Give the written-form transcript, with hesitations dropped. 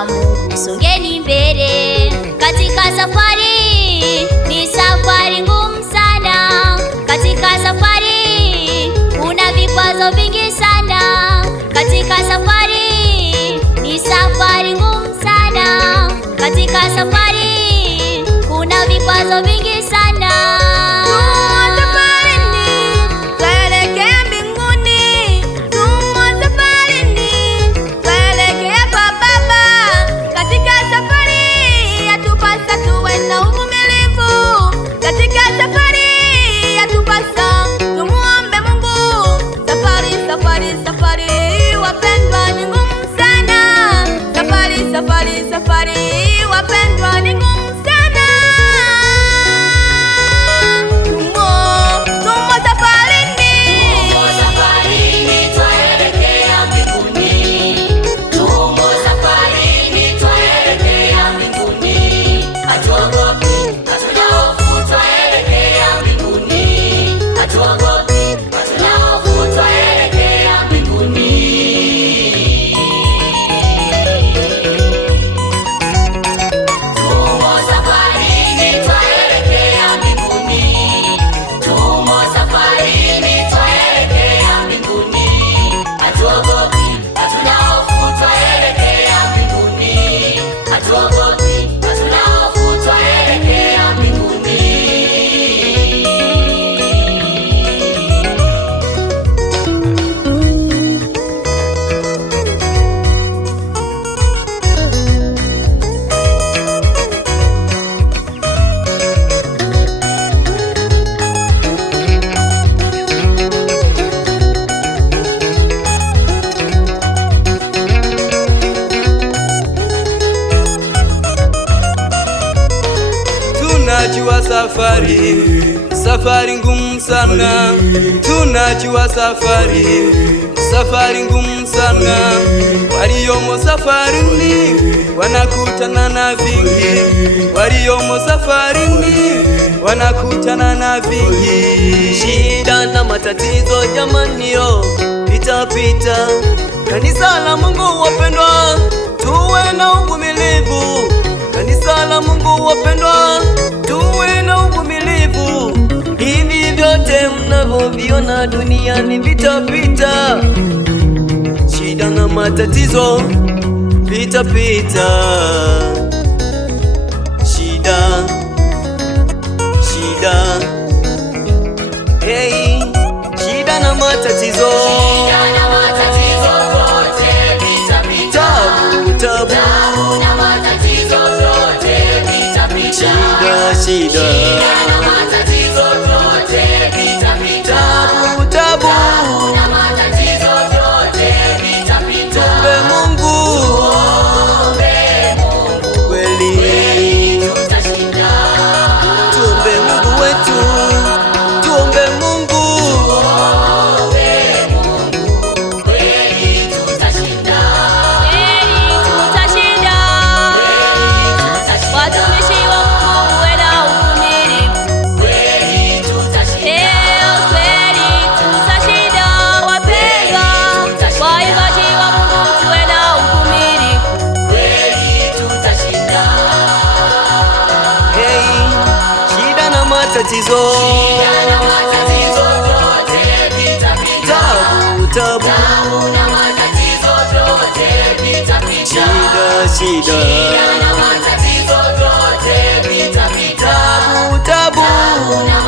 wa Mungu, songeni mbele katika safari. Ni safari ngumu sana, katika safari kuna vikwazo vingi sana. Katika safari ni safari ngumu sana, katika safari kuna vikwazo vingi sana. Safari wapendwa ni ngumu sana. Tumo safarini. Tumo safarini twaelekea mbinguni. Tumo safarini twaelekea mbinguni. Hatuogopi, hatuna hofu, twaelekea mbinguni. Hatuogopi, hatuna hofu, twaelekea mbinguni. Tunajua safari ngumu sana. Tunajua safari ngumu sana. Waliomo safarini wanakutana na vingi. Waliomo safarini wanakutana na vingi. Shida na matatizo jamani, yo pitapita. Kanisa la Mungu wapendwa, tuwe na uvumilivu. Kanisa la Mungu wapendwa, tuwe na uvumilivu. Hivi vyote mnavyoviona duniani vitapita. Shida na matatizo vitapita. Shida hey, shida na matatizo zote vitapita. Tabu na matatizo zote vitapita. Shida na matatizo zote vitapita. Tabu na matatizo zote vitapita. Tuombe Mungu, kweli tutashinda. tuombe Mungu wetu, tuombe Mungu, kweli tutashinda. Watumishi wa Mungu muwe na uvumilivu. Kweli tutashinda. Kweli tutashinda wapendwa. Waimbaji wa Mungu tuwe na uvumilivu. Kweli tutashinda. hey, shida na matatizo na matatizo zote vitapita. tabu na matatizo zote vitapita. shida na matatizo zote vitapita. tabu na